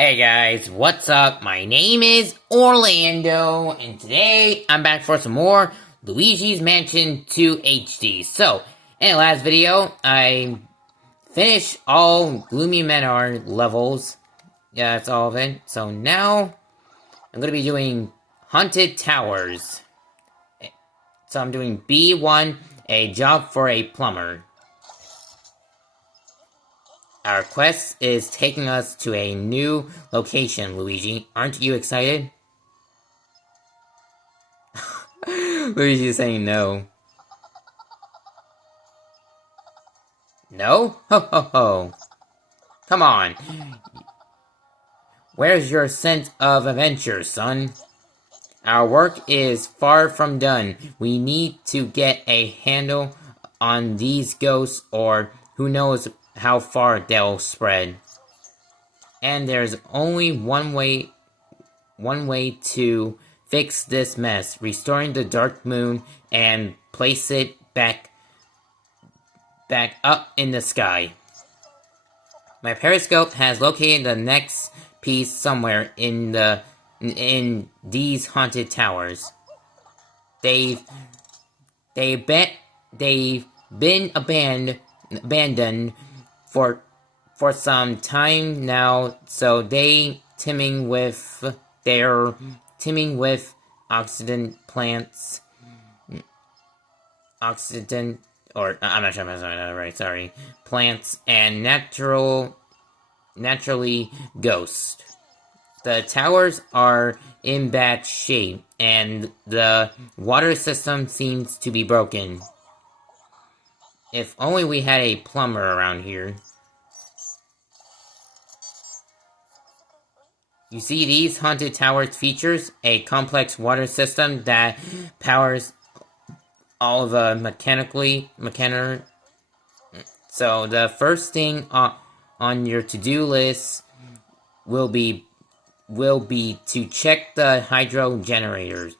Hey guys, what's up? My name is Orlando, and today I'm back for some more Luigi's Mansion 2 HD. So, in the last video, I finished all Gloomy Manor levels. Yeah, that's all of it. So now, I'm gonna be doing Haunted Towers. So I'm doing B-1, a job for a plumber. Our quest is taking us to a new location, Luigi. Aren't you excited? Luigi is saying no. No? Ho ho ho. Come on. Where's your sense of adventure, son? Our work is far from done. We need to get a handle on these ghosts, or who knows how far they'll spread. And there's only one way to fix this mess, restoring the dark moon and place it back up in the sky. My periscope has located the next piece somewhere in these haunted towers. They've been abandoned for some time now, so they're teeming with oxidant plants, oxidant, or I'm not sure if I'm saying that right. Sorry, plants and naturally ghosts. The towers are in bad shape, and the water system seems to be broken. If only we had a plumber around here. You see, these haunted towers features a complex water system that powers all the mechanical. So the first thing on your to-do list will be to check the hydro generators.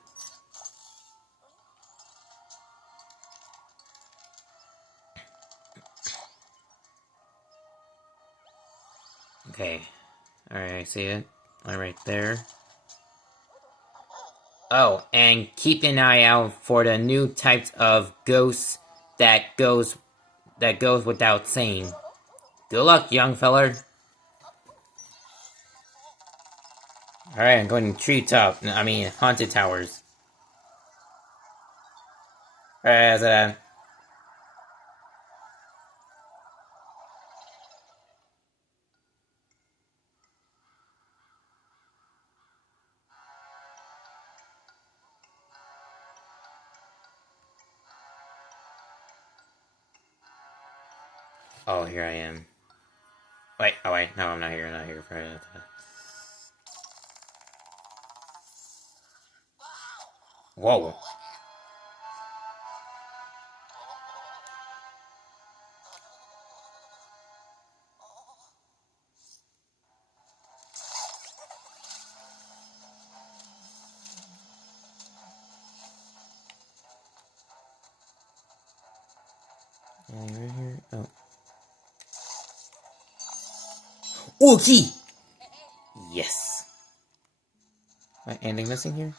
Okay. Alright, I see it. Right there. Oh, and keep an eye out for the new types of ghosts that goes without saying. Good luck, young feller. Alright, I'm going treetop. I mean, haunted towers. Alright, that's Oh, here I am. Wait, oh wait, no, I'm not here, for that. Whoa. Anything right here? Oh. Ooh, key! Yes. Wait, anything missing here?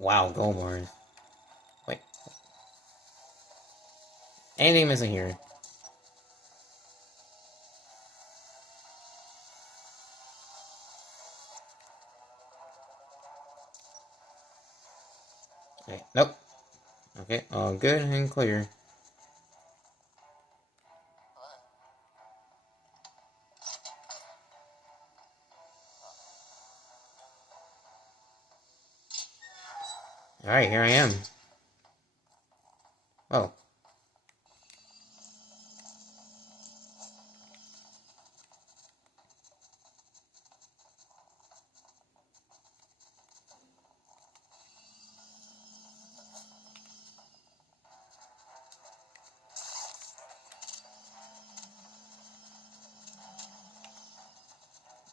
Wow, gold bars. Wait. Anything missing here? Okay, nope. Okay, all good and clear. Alright, here I am. Oh.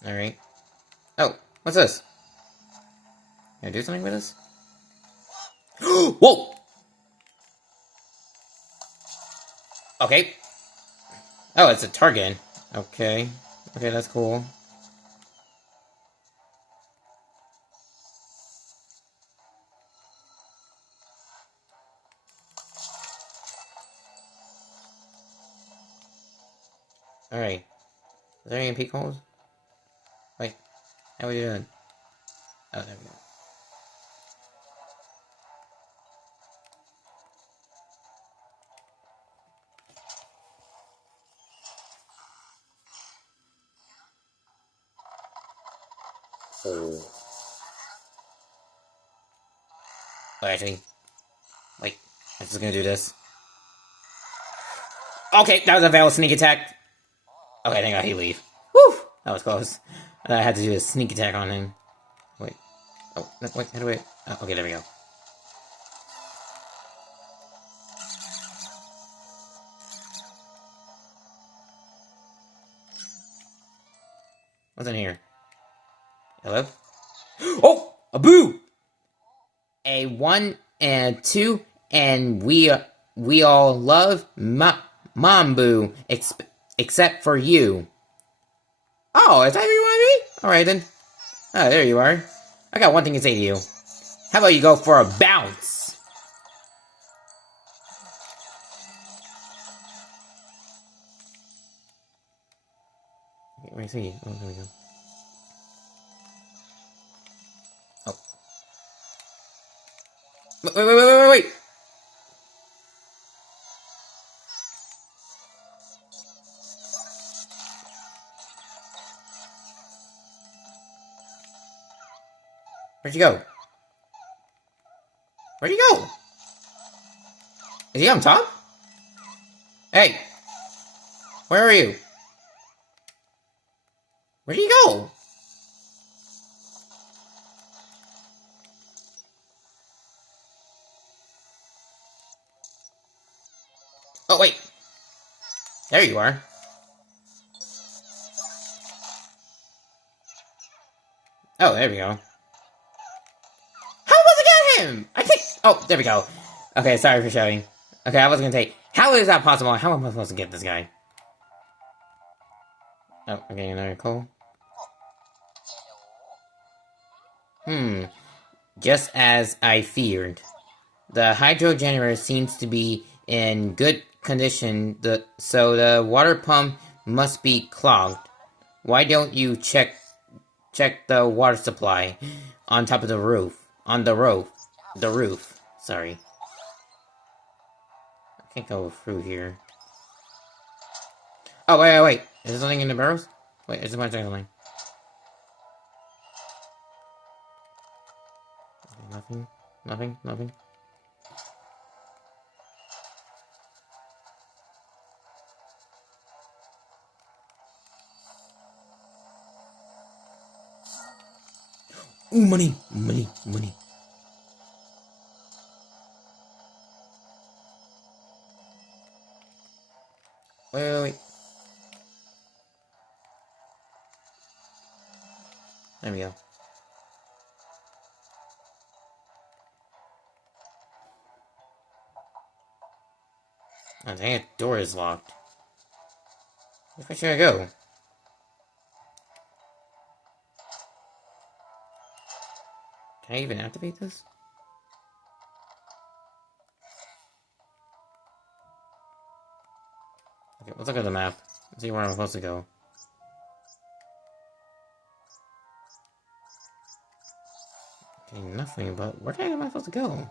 Alright. Oh, what's this? Can I do something with this? Whoa! Okay. Oh, it's a target. Okay. Okay, that's cool. Alright. Is there any peak holes? Wait. How are we doing? Oh, there we go. Oh. Oh, actually. Wait. I'm just gonna do this. Okay, that was a failed sneak attack. Okay, thank God he leave. Whew! That was close. I had to do a sneak attack on him. Wait. Oh, no, wait, how do I... Oh, okay, there we go. What's in here? Hello? Oh! A boo! A 1 and a 2, and we all love Mambu, except for you. Oh, is that who you want to be? Alright then. Oh, there you are. I got one thing to say to you. How about you go for a bounce? Let me see. Oh, there we go. Oh. Wait! Where'd you go? Where'd you go? Is he on top? Hey! Where are you? Where'd he go? Oh, wait. There you are. Oh, there we go. How was I get him? I think... Oh, there we go. Okay, sorry for shouting. Okay, I was gonna say, how is that possible? How am I supposed to get this guy? Oh, okay, another coal. Just as I feared. The hydro generator seems to be in good condition, so the water pump must be clogged. Why don't you check the water supply on top of the roof? On the roof. The roof. Sorry. I can't go through here. Oh, wait. Is there something in the barrels? Wait, is there something? Okay, nothing. Ooh, money. Wait. There we go. Oh, dang it, door is locked. Where should I go? Can I even activate this? Okay, let's look at the map. Let's see where I'm supposed to go. Okay, nothing, but where the heck am I supposed to go?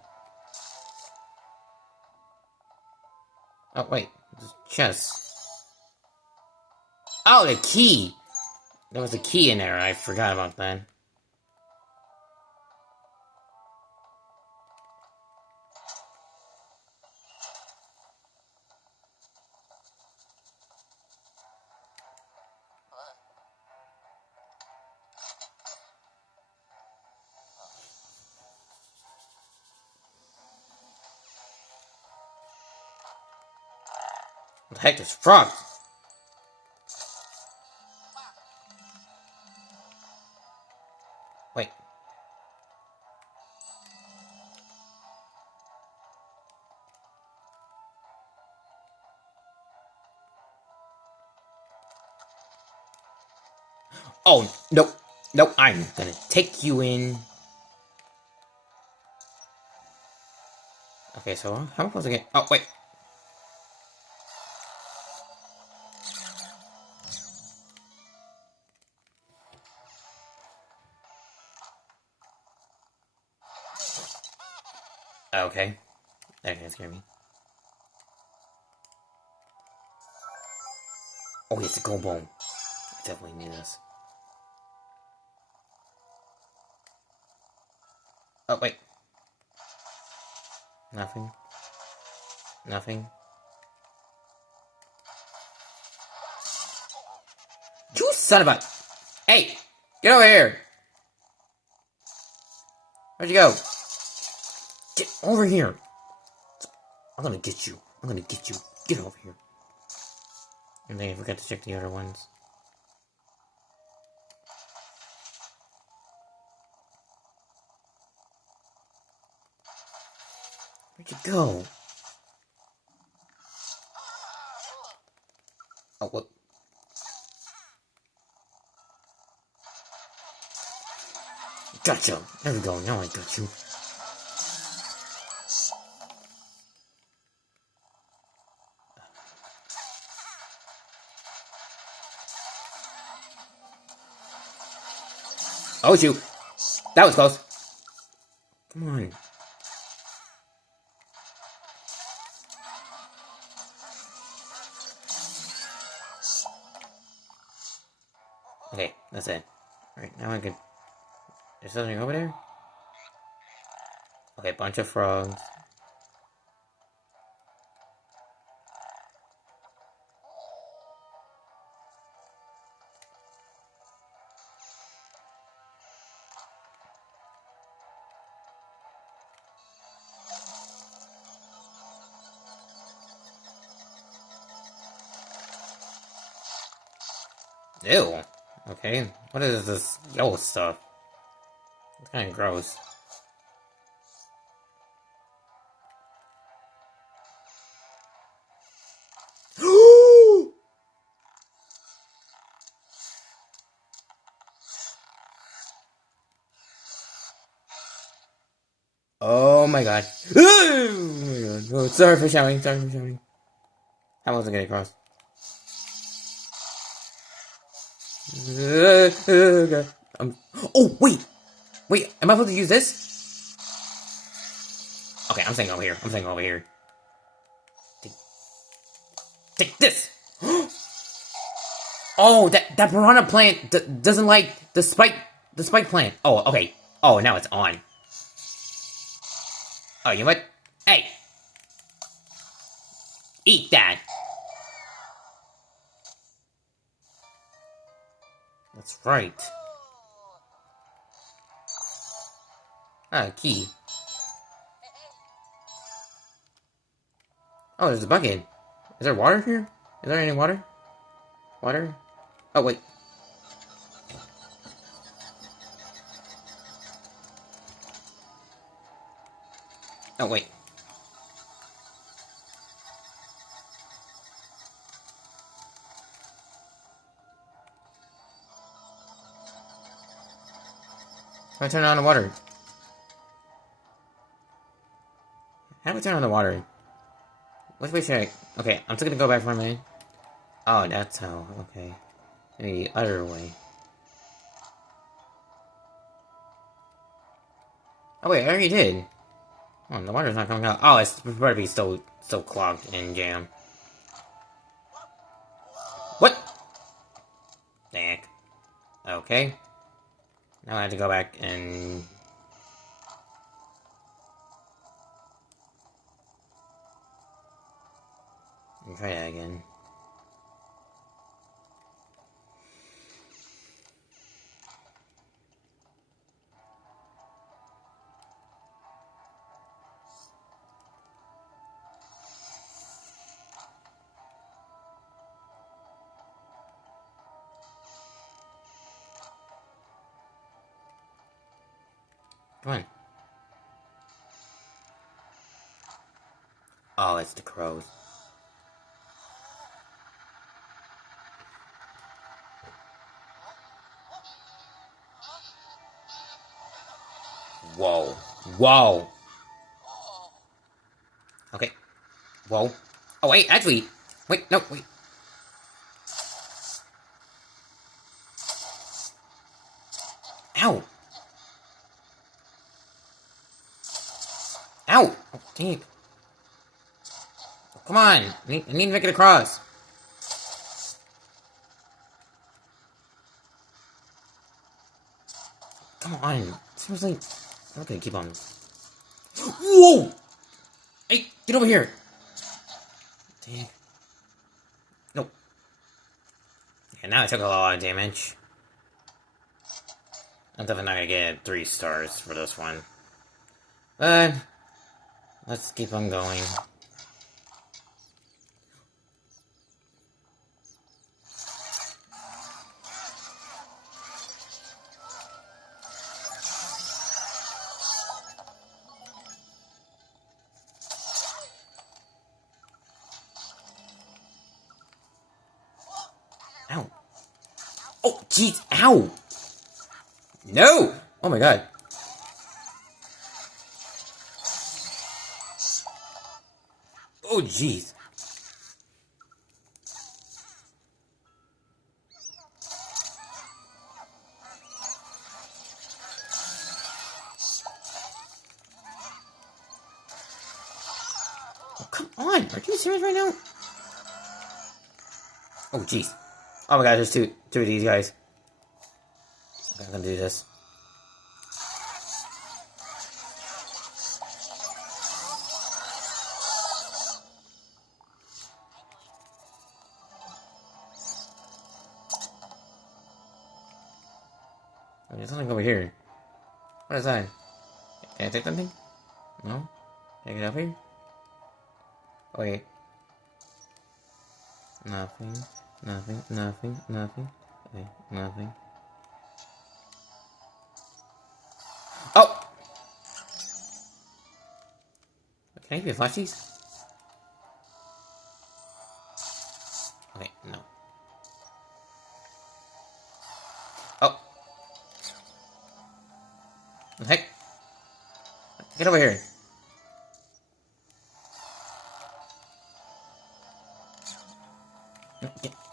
Oh, wait. There's chest. Oh, the key! There was a key in there. I forgot about that. What the heck is frogs? Wait. Oh, nope. Nope, I'm gonna take you in. Okay, so how am I supposed to get... Oh, wait. Okay. That can't scare me. Oh, it's a gold bone. I definitely need this. Oh, wait. Nothing. Nothing. You son of a... Hey! Get over here! Where'd you go? Get over here! I'm gonna get you. I'm gonna get you. Get over here. And then I forgot to check the other ones. Where'd you go? Oh, what? Gotcha! There we go, now I got you. Oh, shoot! That was close! Come on. Okay, that's it. Alright, now I can... There's something over there? Okay, bunch of frogs. Ew. Okay, what is this yellow stuff? It's kind of gross. Oh my god. Oh my god. Oh, sorry for shouting, sorry for shouting. I wasn't getting across. Okay. Oh, wait! Wait, am I supposed to use this? Okay, I'm staying over here. I'm staying over here. Take this! Oh, that piranha plant doesn't like the spike plant. Oh, okay. Oh, now it's on. Oh, you know what? Hey! Eat that! That's right. Ah, key. Oh, there's a bucket. Is there water here? Is there any water? Water? Oh, wait. Oh, wait. How do I turn on the water? How do I turn on the water? Which way should I... Okay, I'm still gonna go back for a minute. Oh, that's how. Okay. Maybe the other way. Oh, wait, I already did. Oh, the water's not coming out. Oh, it's probably still clogged and jammed. What? Heck. Okay. Now I have to go back and... try that again. Come on. Oh, it's the crows. Whoa. Whoa. Okay. Whoa. Oh, wait, actually. Wait, no, wait. Ow. Ow. Oh, dang it. Oh, come on. I need to make it across. Come on. Seriously. I'm not gonna keep on. Whoa! Hey, get over here. Dang. Nope. Yeah, now I took a lot of damage. I'm definitely not gonna get 3 stars for this one. But let's keep on going. Ow. Oh, jeez. Ow. No! Oh my god. Oh, jeez. Oh, come on. Are you serious right now? Oh, jeez. Oh my god, there's two of these guys. Okay, I'm gonna do this. Oh, there's something over here. What is that? Can I take something? No? Can I get up here? Okay. Nothing. Nothing. Nothing. Nothing. Okay, nothing. Oh! Can I give you flashies? Okay, no. Oh! What the heck? Get over here.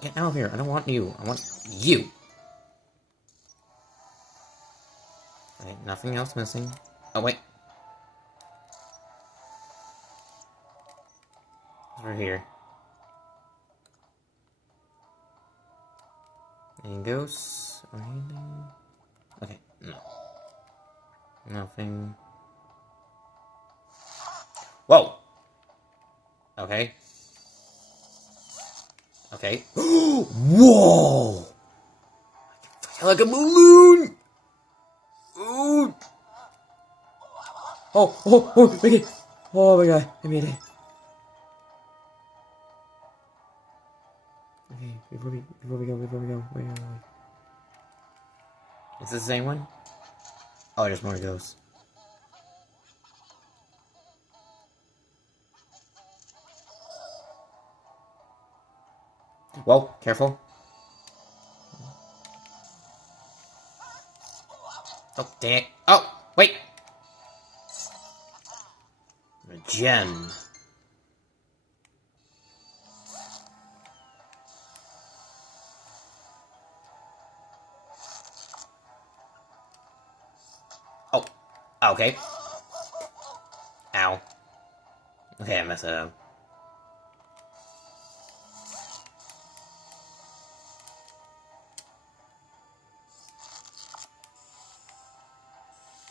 Get out of here. I don't want you. I want you. Okay, nothing else missing. Oh, wait. Over here. Any ghosts or anything? Okay, no. Nothing. Whoa! Okay. Okay. Whoa! I feel like a balloon! Ooh! Oh, make it! Oh my god, I made it. Okay, before we go, wait. Is this the same one? Oh, there's more ghosts. Whoa, careful. Oh, dang it. Oh, wait! A gem. Oh, okay. Ow. Okay, I messed it up.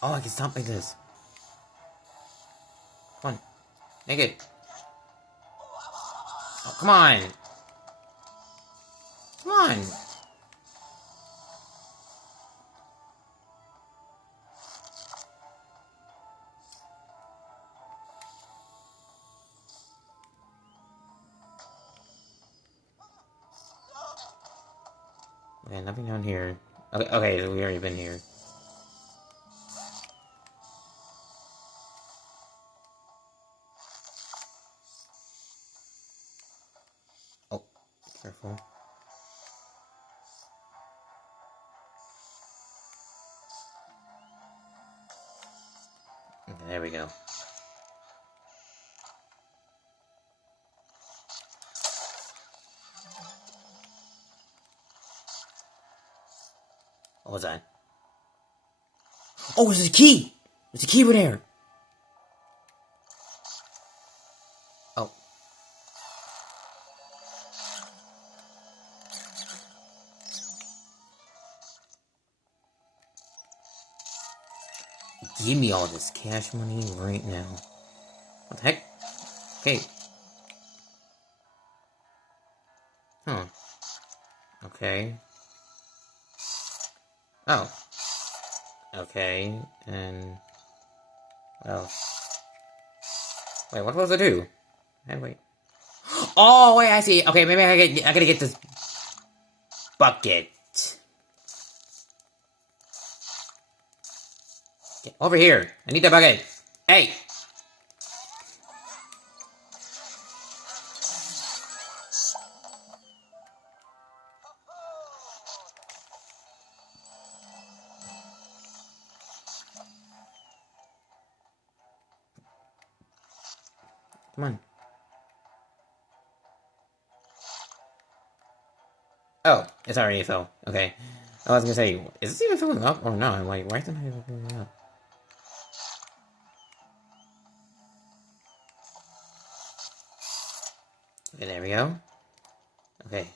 Oh, I can stop like this. Come on. Make it. Oh, come on. Come on. Okay, nothing down here. Okay, so we already been here. Oh, careful. Okay, there we go. What was that? Oh, there's a key! There's a key over there! Oh. Give me all this cash money right now. What the heck? Okay. Huh. Okay. Oh. Okay, and... what else? Wait, what was I do? Wait. Oh, wait, I see. Okay, maybe I gotta get this bucket. Get over here. I need that bucket. Hey! Come on. Oh, it's already filled. Okay. I was gonna say, is this even filling up or not? I'm like, why isn't it even filling up? Okay, there we go. Okay.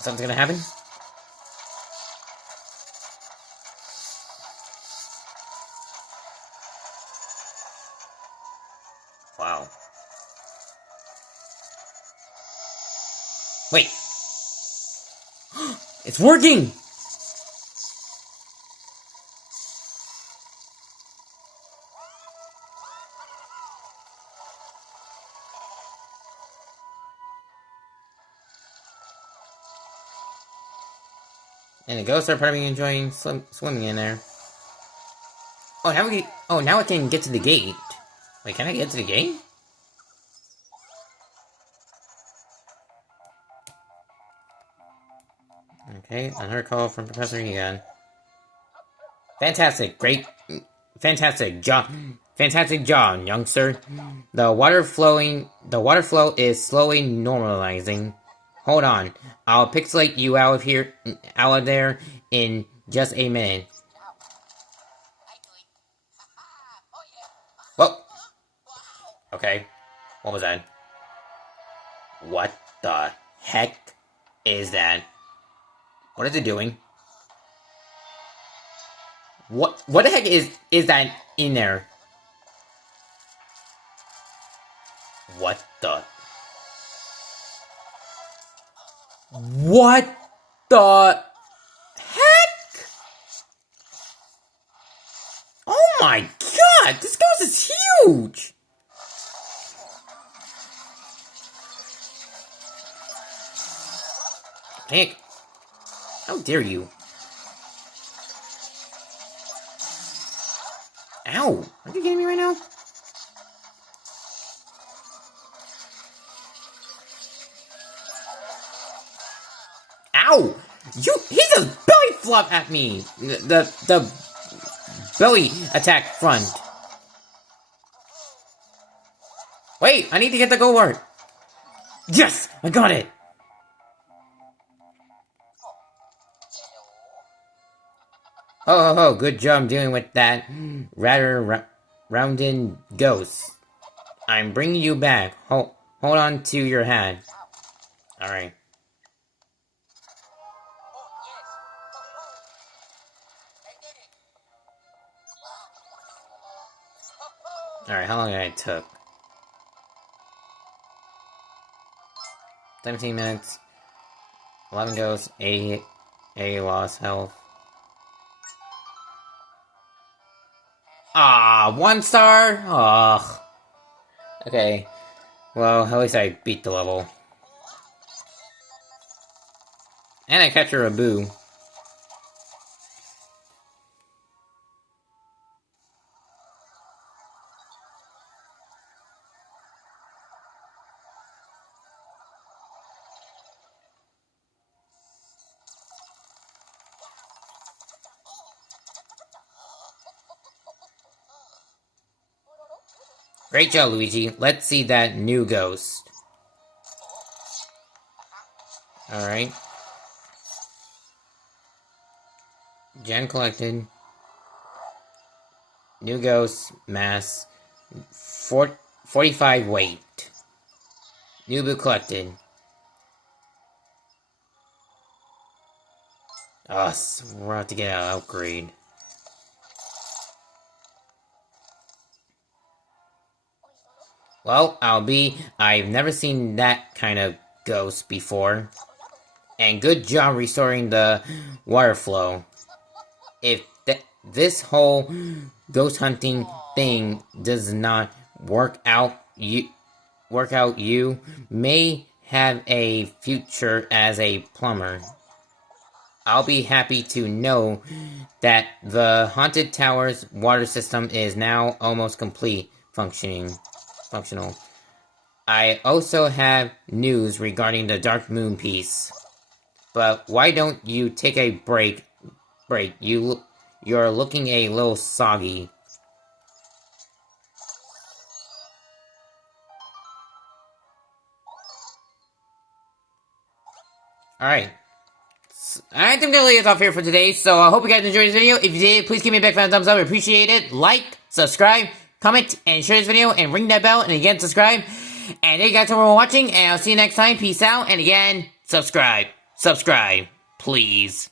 Something's gonna happen? Wow. Wait. It's working! And the ghosts are probably enjoying swimming in there. Oh, now I can get to the gate. Wait, can I get to the gate? Okay, another call from Professor Egon. Fantastic, fantastic job, youngster. The water flow is slowly normalizing. Hold on, I'll pixelate you out of there in just a minute. Whoa. Okay, what was that? What the heck is that? What is it doing? What the heck is that in there? What the? What the heck? Oh my god, this ghost is huge! Heck, how dare you? Ow, are you kidding me right now? Ow! He just belly flop at me! The belly attack front. Wait, I need to get the gold art. Yes! I got it! Oh, good job dealing with that rather rounded ghost. I'm bringing you back. Hold on to your hat. Alright. Alright, how long did it took? 17 minutes. 11 ghosts. A lost health. Ah, 1 star? Ugh. Okay. Well, at least I beat the level. And I capture a boo. Great job, Luigi. Let's see that new ghost. Alright. Gem collected. New ghost, mass. 45 weight. New boot collected. Us, we're about to get an upgrade. Well, I've never seen that kind of ghost before. And good job restoring the water flow. If this whole ghost hunting thing does not work out, you may have a future as a plumber. I'll be happy to know that the Haunted Tower's water system is now almost functional. I also have news regarding the Dark Moon piece. But why don't you take a break? You're looking a little soggy. Alright. I think I'm gonna leave this off here for today, so I hope you guys enjoyed this video. If you did, please give me a big fan thumbs up, I appreciate it. Like, subscribe, comment, and share this video, and ring that bell, and again, subscribe. And thank you guys for watching, and I'll see you next time. Peace out, and again, subscribe, please.